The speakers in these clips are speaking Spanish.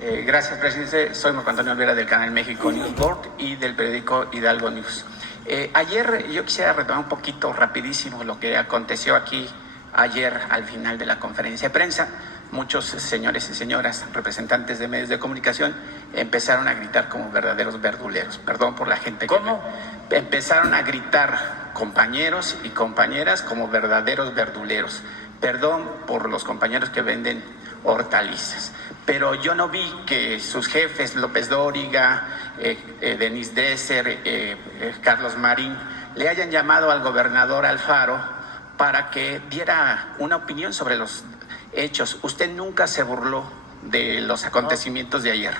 Gracias, presidente. Soy Marco Antonio Olvera del canal México News Board y del periódico Hidalgo News. Ayer yo quisiera retomar un poquito rapidísimo lo que aconteció aquí ayer al final de la conferencia de prensa. Muchos señores y señoras, representantes de medios de comunicación, empezaron a gritar como verdaderos verduleros. Perdón por la gente que... ¿Cómo? Empezaron a gritar compañeros y compañeras como verdaderos verduleros. Perdón por los compañeros que venden hortalizas. Pero yo no vi que sus jefes, López Dóriga, Denis Dresser, Carlos Marín, le hayan llamado al gobernador Alfaro para que diera una opinión sobre los hechos. Usted nunca se burló de los acontecimientos de ayer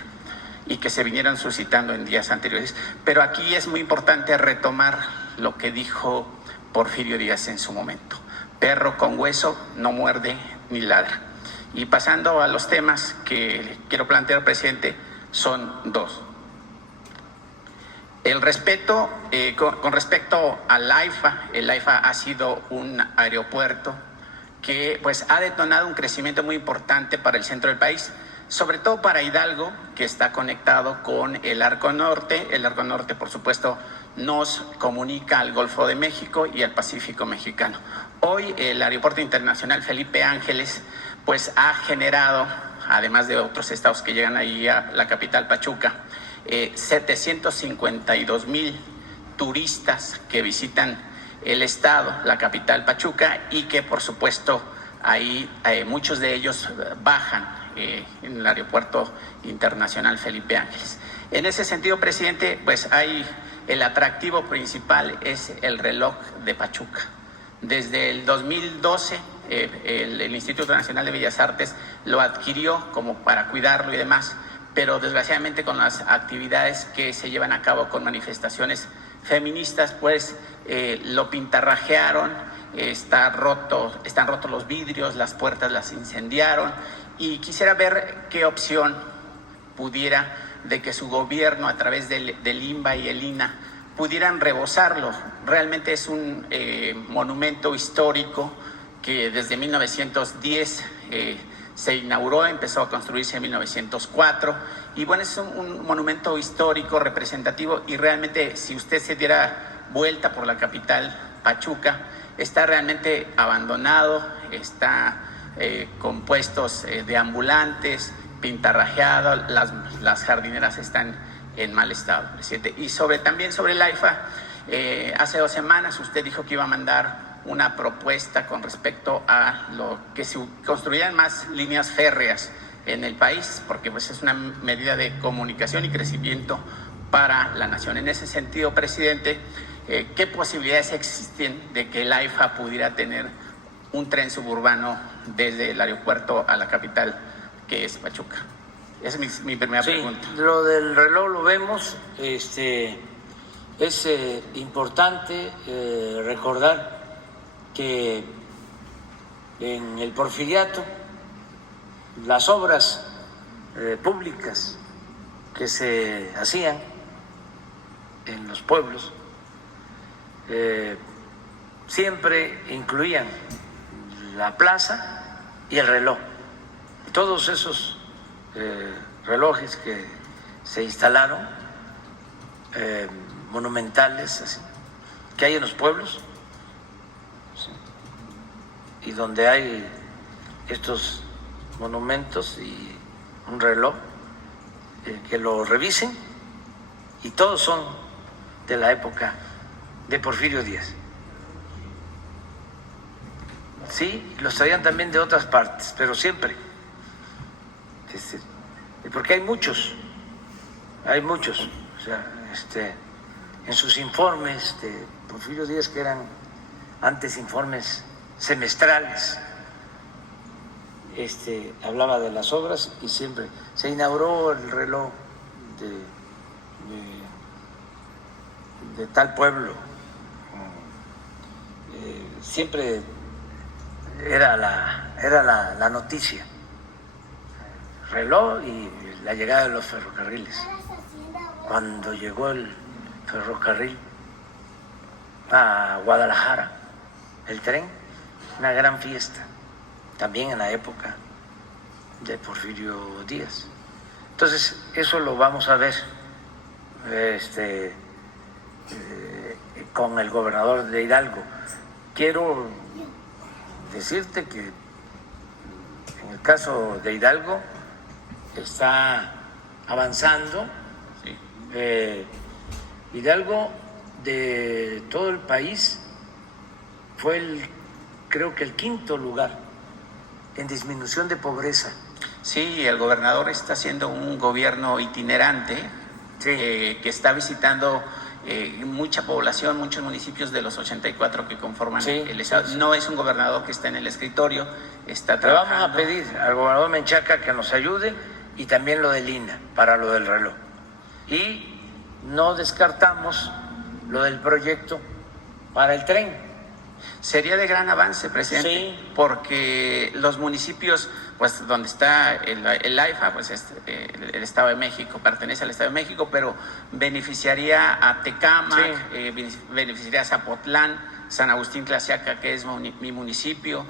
y que se vinieron suscitando en días anteriores. Pero aquí es muy importante retomar lo que dijo Porfirio Díaz en su momento. Perro con hueso no muerde ni ladra. Y pasando a los temas que quiero plantear, presidente, son dos. El respeto, con respecto al AIFA, el AIFA ha sido un aeropuerto que pues ha detonado un crecimiento muy importante para el centro del país, sobre todo para Hidalgo, que está conectado con el Arco Norte. El Arco Norte, por supuesto, nos comunica al Golfo de México y al Pacífico mexicano. Hoy el Aeropuerto Internacional Felipe Ángeles pues ha generado, además de otros estados que llegan ahí a la capital Pachuca, 752,000 turistas que visitan el estado, la capital Pachuca, y que por supuesto ahí muchos de ellos bajan en el Aeropuerto Internacional Felipe Ángeles. En ese sentido, presidente, pues el atractivo principal es el reloj de Pachuca. Desde el 2012, el Instituto Nacional de Bellas Artes lo adquirió como para cuidarlo y demás, pero desgraciadamente con las actividades que se llevan a cabo con manifestaciones feministas, pues lo pintarrajearon, están rotos los vidrios, las puertas las incendiaron, y quisiera ver qué opción pudiera de que su gobierno a través del INBA y el INA pudieran rebosarlo. Realmente es un monumento histórico que desde 1910 se inauguró, empezó a construirse en 1904, y bueno, es un monumento histórico representativo, y realmente si usted se diera vuelta por la capital Pachuca, está realmente abandonado, está con puestos de ambulantes, pintarrajeado, las jardineras están en mal estado, presidente. Y también sobre el AIFA, hace 2 semanas usted dijo que iba a mandar una propuesta con respecto a lo que se construyeran más líneas férreas en el país, porque pues es una medida de comunicación y crecimiento para la nación. En ese sentido, presidente, ¿qué posibilidades existen de que el AIFA pudiera tener un tren suburbano desde el aeropuerto a la capital, que es Pachuca? Esa es mi primera pregunta. Lo del reloj lo vemos. Es importante recordar que en el Porfiriato las obras públicas que se hacían en los pueblos siempre incluían la plaza y el reloj. Todos esos relojes que se instalaron, monumentales, así, que hay en los pueblos, ¿sí? Y donde hay estos monumentos y un reloj, que lo revisen, y todos son de la época de Porfirio Díaz. Sí, los traían también de otras partes, pero siempre. Porque hay muchos, o sea, en sus informes de Porfirio Díaz, que eran antes informes semestrales, hablaba de las obras, y siempre se inauguró el reloj de tal pueblo, siempre era la noticia, reloj y la llegada de los ferrocarriles. Cuando llegó el ferrocarril a Guadalajara, el tren, una gran fiesta, también en la época de Porfirio Díaz. Entonces, eso lo vamos a ver con el gobernador de Hidalgo. Quiero decirte que en el caso de Hidalgo está avanzando. Sí. Hidalgo, de todo el país, fue creo que el quinto lugar en disminución de pobreza. Sí, el gobernador está haciendo un gobierno itinerante, Sí. Que está visitando mucha población, muchos municipios de los 84 que conforman Sí, el estado. sí, sí. No es un gobernador que está en el escritorio, está Le vamos trabajando. a pedir al gobernador Menchaca que nos ayude, y también lo del INA para lo del reloj. Y no descartamos lo del proyecto para el tren. Sería de gran avance, presidente, Sí. porque los municipios, pues donde está el AIFA, pues el Estado de México, pertenece al Estado de México, pero beneficiaría a Tecámac, beneficiaría a Zapotlán, San Agustín Tlaxiaca, que es mi municipio,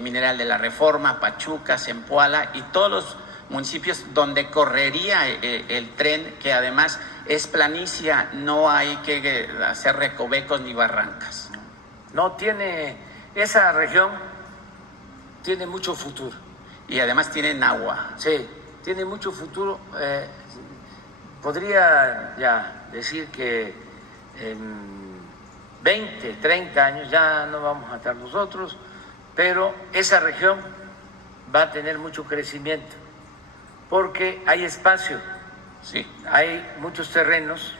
Mineral de la Reforma, Pachuca, Zempoala y todos los municipios donde correría el tren, que además es planicie, no hay que hacer recovecos ni barrancas. No tiene, esa región tiene mucho futuro. Y además tienen agua. Sí, tiene mucho futuro. Podría ya decir que en 20, 30 años ya no vamos a estar nosotros, pero esa región va a tener mucho crecimiento porque hay espacio, Sí. hay muchos terrenos.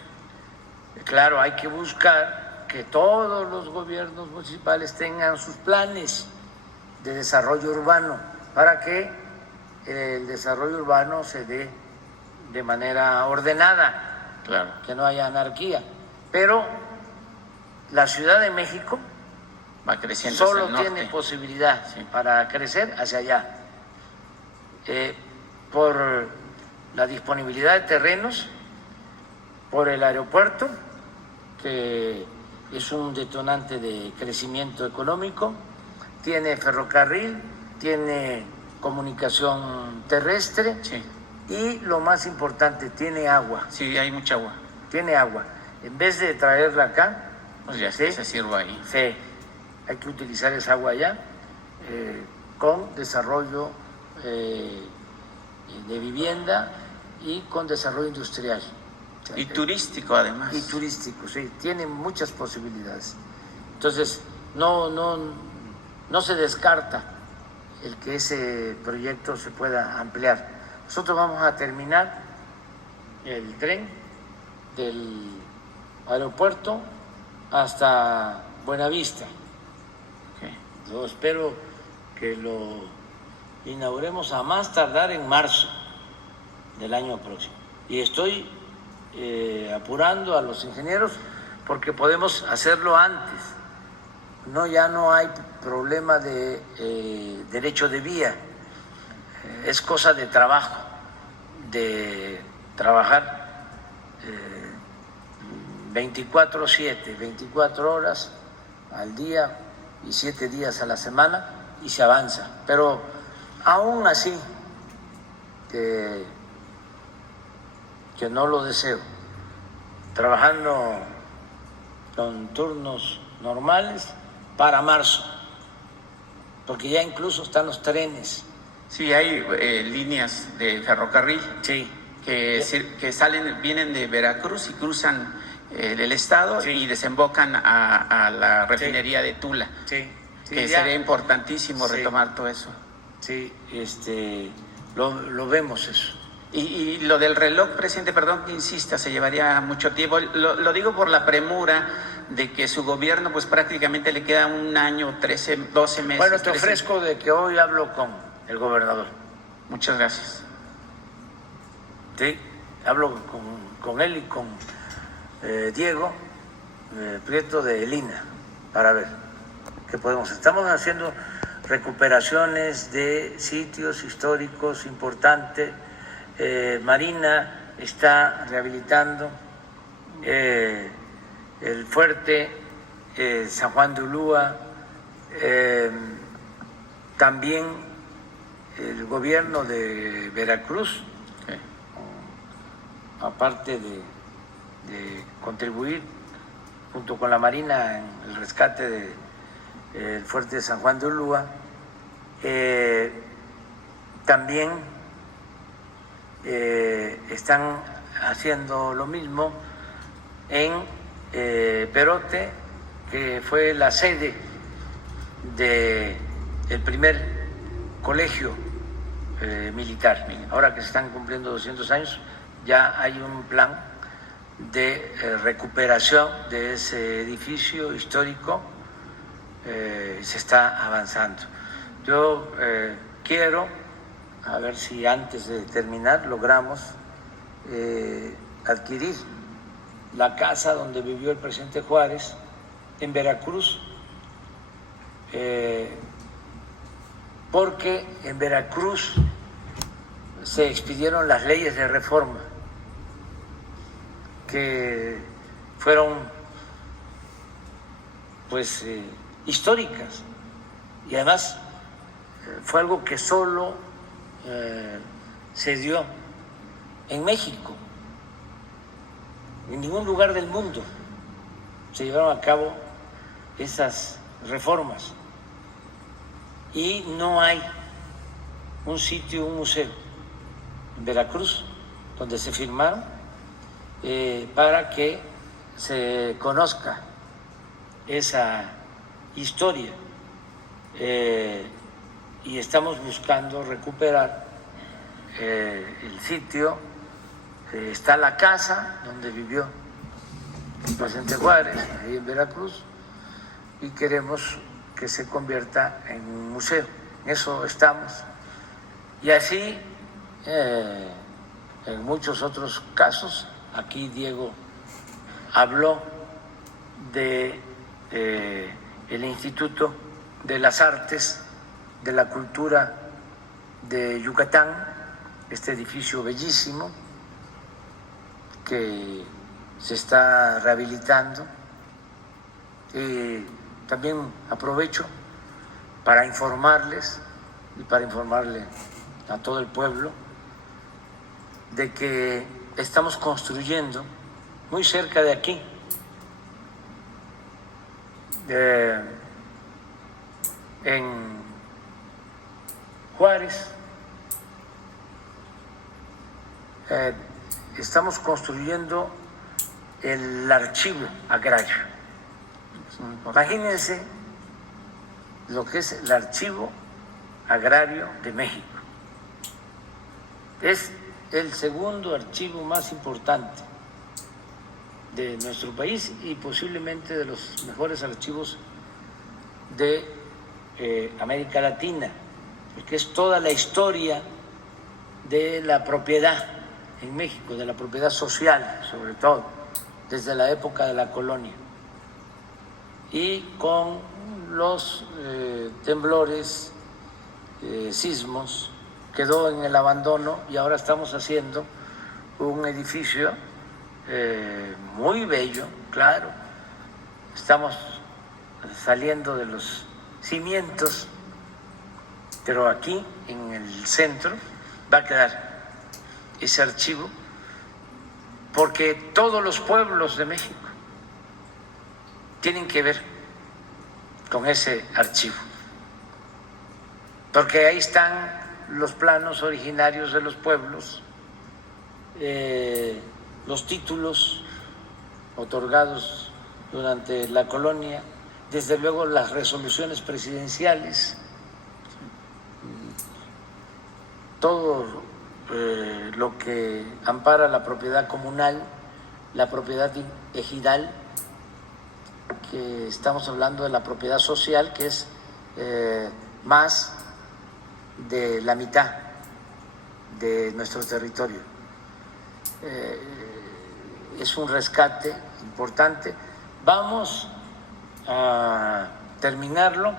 Claro, hay que buscar que todos los gobiernos municipales tengan sus planes de desarrollo urbano para que el desarrollo urbano se dé de manera ordenada, Claro. que no haya anarquía. Pero la Ciudad de México Va creciendo hacia solo el norte. tiene posibilidad Sí. para crecer hacia allá, por la disponibilidad de terrenos, por el aeropuerto, que es un detonante de crecimiento económico, tiene ferrocarril, tiene comunicación terrestre, Sí. y lo más importante, tiene agua. Sí, hay mucha agua. Tiene agua. En vez de traerla acá, Pues ya ¿sí? se sirva ahí. Sí, hay que utilizar esa agua allá, con desarrollo de vivienda y con desarrollo industrial. Y turístico además. Y turístico, sí, tiene muchas posibilidades. Entonces, no se descarta el que ese proyecto se pueda ampliar. Nosotros vamos a terminar el tren del aeropuerto hasta Buenavista. Okay. Yo espero que lo inauguremos a más tardar en marzo del año próximo. Y estoy apurando a los ingenieros porque podemos hacerlo antes. Ya no hay problema de derecho de vía, es cosa de trabajo, de trabajar 24/7, 24 horas al día y 7 días a la semana, y se avanza. Pero aún así, que no lo deseo, trabajando con turnos normales para marzo, porque ya incluso están los trenes. Sí, hay líneas de ferrocarril Sí. que vienen de Veracruz y cruzan el estado, Sí. y desembocan a la refinería de Tula, Sí, que ya. sería importantísimo Sí. retomar todo eso. Sí, lo vemos eso. Y lo del reloj, presidente, perdón que insista, se llevaría mucho tiempo. Lo digo por la premura de que su gobierno, pues prácticamente le queda un año, 12 meses. Bueno, te 13. ofrezco de que hoy hablo con el gobernador. Muchas gracias. Sí, hablo con él y con Diego Prieto de Elina para ver qué podemos. Estamos haciendo recuperaciones de sitios históricos importantes. Marina está rehabilitando el fuerte San Juan de Ulúa. También el gobierno de Veracruz Okay. aparte de contribuir junto con la Marina en el rescate del fuerte de San Juan de Ulúa, también están haciendo lo mismo en Perote, que fue la sede del primer colegio militar. Ahora que se están cumpliendo 200 años, ya hay un plan de recuperación de ese edificio histórico, se está avanzando. Yo quiero, a ver si antes de terminar logramos adquirir la casa donde vivió el presidente Juárez en Veracruz, porque en Veracruz se expidieron las leyes de reforma que fueron pues históricas, y además fue algo que solo se dio en México. En ningún lugar del mundo se llevaron a cabo esas reformas, y no hay un sitio, un museo en Veracruz donde se firmaron para que se conozca esa historia, y estamos buscando recuperar el sitio. Está la casa donde vivió el presidente Juárez, ahí en Veracruz, y queremos que se convierta en un museo. En eso estamos. Y así en muchos otros casos. Aquí Diego habló de el Instituto de las Artes, de la Cultura de Yucatán, este edificio bellísimo que se está rehabilitando. También aprovecho para informarles y para informarle a todo el pueblo de que estamos construyendo muy cerca de aquí, en Juárez, estamos construyendo el archivo agrario. Imagínense lo que es el Archivo Agrario de México. Es el segundo archivo más importante de nuestro país y posiblemente de los mejores archivos de América Latina, porque es toda la historia de la propiedad en México, de la propiedad social, sobre todo, desde la época de la colonia. Y con los temblores, sismos, quedó en el abandono, y ahora estamos haciendo un edificio muy bello, claro. Estamos saliendo de los cimientos, pero aquí en el centro va a quedar ese archivo, porque todos los pueblos de México tienen que ver con ese archivo, porque ahí están los planos originarios de los pueblos, los títulos otorgados durante la colonia, desde luego las resoluciones presidenciales, todo lo que ampara la propiedad comunal, la propiedad ejidal, que estamos hablando de la propiedad social, que es más de la mitad de nuestro territorio. Es un rescate importante. Vamos a terminarlo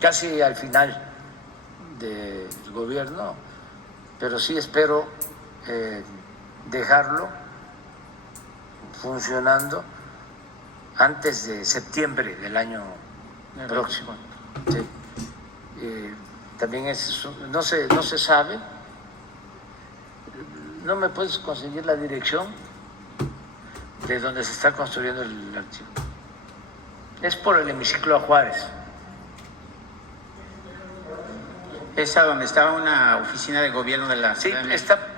casi al final del gobierno, pero sí espero dejarlo funcionando antes de septiembre del año próximo. Sí. También no se sabe, ¿No me puedes conseguir la dirección de donde se está construyendo el archivo? Es por el hemiciclo a Juárez. ¿Es a donde estaba una oficina de gobierno de la Sí, Ciudad de México? está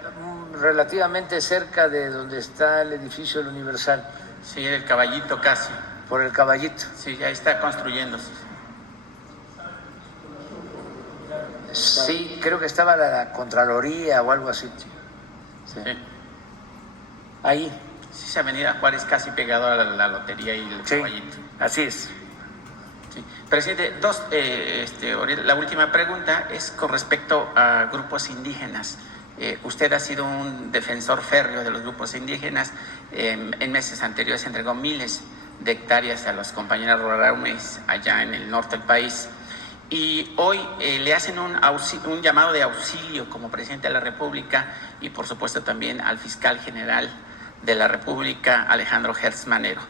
relativamente cerca de donde está el edificio del Universal, Sí, el Caballito casi. por el Caballito. Sí, ya está construyéndose. Sí, creo que estaba la Contraloría o algo así. Sí. Sí. Ahí, Sí, esa avenida Juárez casi pegado a la lotería y el sí, Caballito. así es. Sí. Presidente, la última pregunta es con respecto a grupos indígenas. Usted ha sido un defensor férreo de los grupos indígenas. En meses anteriores entregó miles de hectáreas a los compañeros rurales allá en el norte del país. Y hoy le hacen un llamado de auxilio como presidente de la República y por supuesto también al fiscal general de la República, Alejandro Gertz Manero.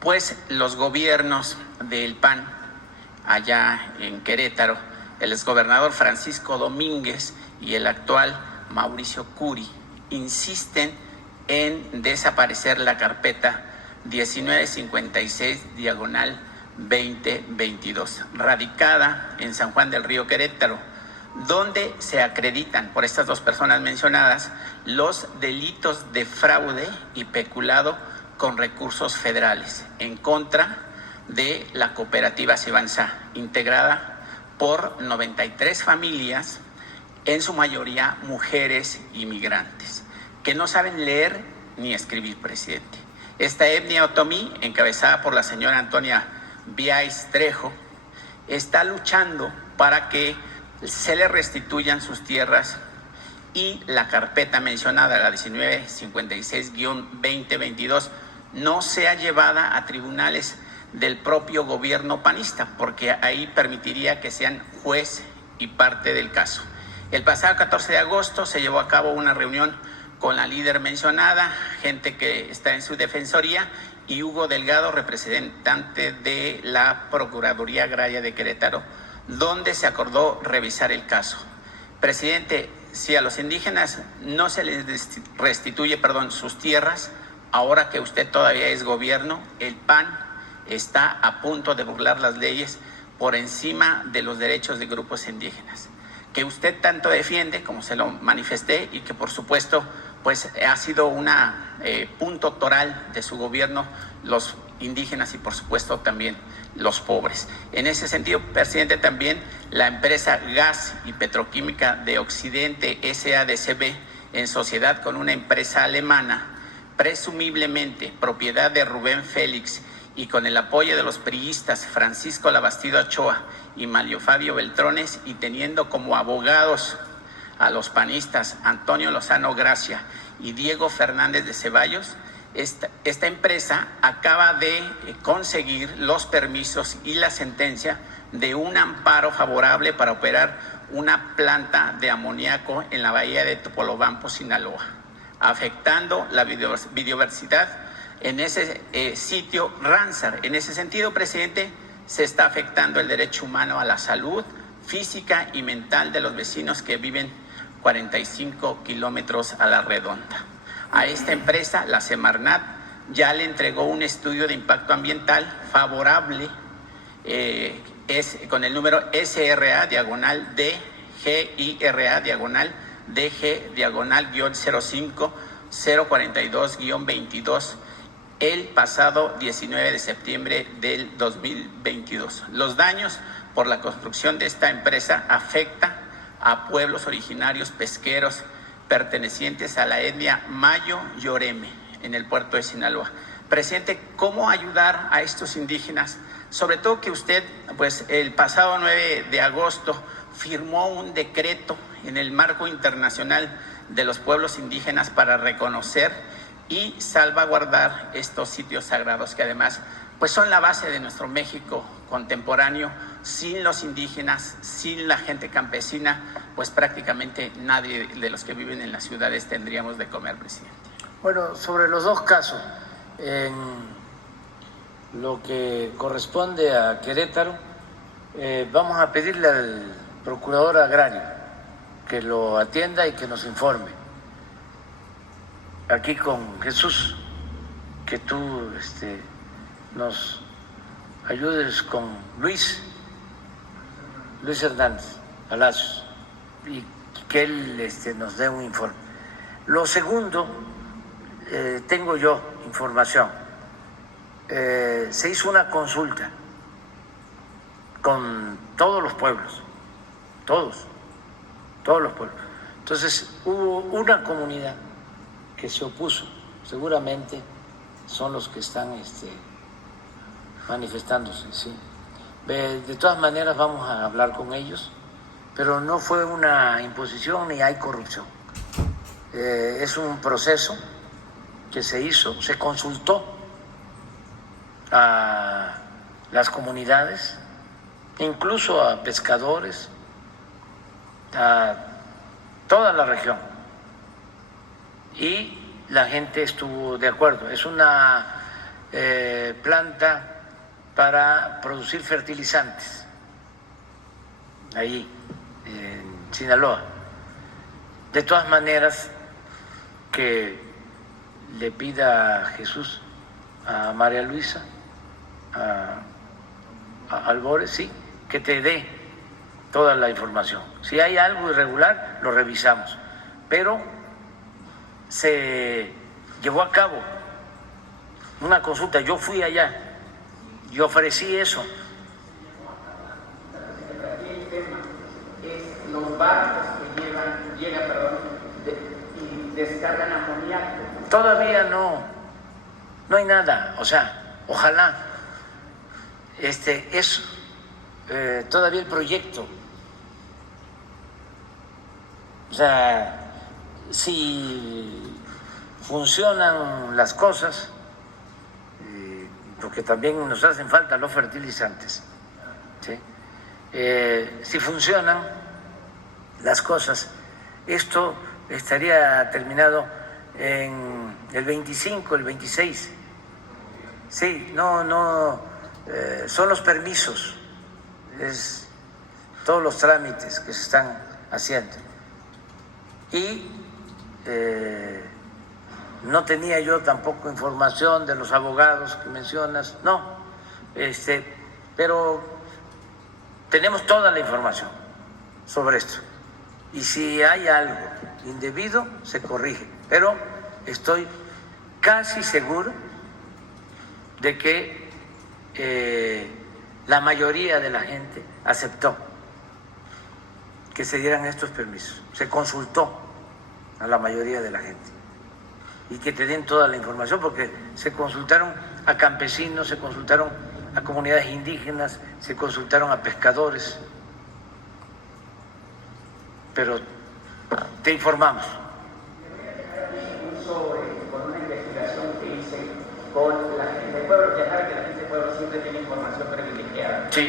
Pues los gobiernos del PAN allá en Querétaro, el exgobernador Francisco Domínguez y el actual Mauricio Curi, insisten en desaparecer la carpeta 1956/2022, radicada en San Juan del Río, Querétaro, donde se acreditan por estas dos personas mencionadas los delitos de fraude y peculado con recursos federales en contra de la cooperativa Cibanza, integrada por 93 familias, en su mayoría mujeres inmigrantes, que no saben leer ni escribir, presidente. Esta etnia otomí, encabezada por la señora Antonia Biais Trejo, está luchando para que se le restituyan sus tierras y la carpeta mencionada, la 1956/2022, no sea llevada a tribunales del propio gobierno panista, porque ahí permitiría que sean juez y parte del caso. El pasado 14 de agosto se llevó a cabo una reunión con la líder mencionada, gente que está en su defensoría, y Hugo Delgado, representante de la Procuraduría Agraria de Querétaro, donde se acordó revisar el caso. Presidente, si a los indígenas no se les restituye, sus tierras, ahora que usted todavía es gobierno, el PAN está a punto de burlar las leyes por encima de los derechos de grupos indígenas, que usted tanto defiende, como se lo manifesté, y que por supuesto pues ha sido una punto toral de su gobierno, los indígenas y por supuesto también los pobres. En ese sentido, presidente, también la empresa Gas y Petroquímica de Occidente SADCB, en sociedad con una empresa alemana, presumiblemente propiedad de Rubén Félix y con el apoyo de los priistas Francisco Labastido Ochoa y Mario Fabio Beltrones, y teniendo como abogados a los panistas Antonio Lozano Gracia y Diego Fernández de Ceballos, esta empresa acaba de conseguir los permisos y la sentencia de un amparo favorable para operar una planta de amoníaco en la bahía de Topolobampo, Sinaloa, afectando la biodiversidad en ese sitio Ramsar. En ese sentido, presidente, se está afectando el derecho humano a la salud física y mental de los vecinos que viven 45 kilómetros a la redonda. A esta empresa, la Semarnat, ya le entregó un estudio de impacto ambiental favorable, con el número SRA/DG-DG-05-042-22, el pasado 19 de septiembre del 2022. Los daños por la construcción de esta empresa afectan a pueblos originarios pesqueros pertenecientes a la etnia Mayo Yoreme en el puerto de Sinaloa. Presidente, ¿cómo ayudar a estos indígenas? Sobre todo que usted, pues el pasado 9 de agosto firmó un decreto en el marco internacional de los pueblos indígenas para reconocer y salvaguardar estos sitios sagrados que además pues son la base de nuestro México contemporáneo. Sin los indígenas, sin la gente campesina, pues prácticamente nadie de los que viven en las ciudades tendríamos de comer, presidente. Bueno, sobre los dos casos, en lo que corresponde a Querétaro, vamos a pedirle al procurador agrario que lo atienda y que nos informe. aquí con Jesús, que tú nos ayudes con Luis Hernández Palacios, y que él nos dé un informe. Lo segundo, tengo yo información, se hizo una consulta con todos los pueblos, todos los pueblos. Entonces hubo una comunidad que se opuso, seguramente son los que están manifestándose, ¿sí? De todas maneras vamos a hablar con ellos, pero no fue una imposición ni hay corrupción. Es un proceso que se hizo, se consultó a las comunidades, incluso a pescadores, a toda la región, y la gente estuvo de acuerdo. Es una planta para producir fertilizantes ahí en Sinaloa. De todas maneras, que le pida a Jesús, a María Luisa, a Albores, sí, que te dé toda la información. Si hay algo irregular, lo revisamos. Pero se llevó a cabo una consulta, yo fui allá, yo ofrecí eso. El tema es los barcos que llegan y descargan amoníaco. Todavía no hay nada, o sea, ojalá es todavía el proyecto. O sea, si funcionan las cosas, porque también nos hacen falta los fertilizantes, ¿sí? Si funcionan las cosas, esto estaría terminado en el 25, el 26. Sí, son los permisos, es todos los trámites que se están haciendo. Y no tenía yo tampoco información de los abogados que mencionas, no, pero tenemos toda la información sobre esto. Y si hay algo indebido, se corrige. Pero estoy casi seguro de que la mayoría de la gente aceptó que se dieran estos permisos. Se consultó a la mayoría de la gente y que te den toda la información, porque se consultaron a campesinos, se consultaron a comunidades indígenas, se consultaron a pescadores, pero te informamos. Incluso con una investigación que hice con la gente del pueblo, ya saben que la gente del pueblo siempre tiene información privilegiada. Sí.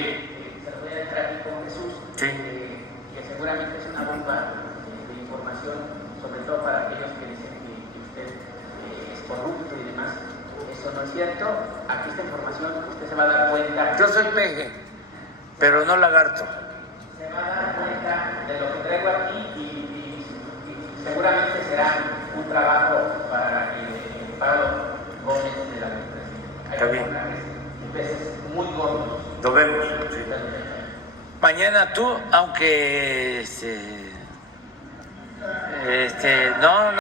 Se lo voy a dejar aquí con Jesús, Sí. que seguramente es una bomba de información, sobre todo para aquellos que dicen que usted es corrupto y demás. Eso no es cierto. Aquí esta información usted se va a dar cuenta. Yo soy peje, pero no lagarto. Se va a dar cuenta de lo que traigo aquí y seguramente será un trabajo para Pablo Gómez de la Presidencia. Está bien. Peces muy gordos. Lo vemos. Sí. Mañana tú, aunque no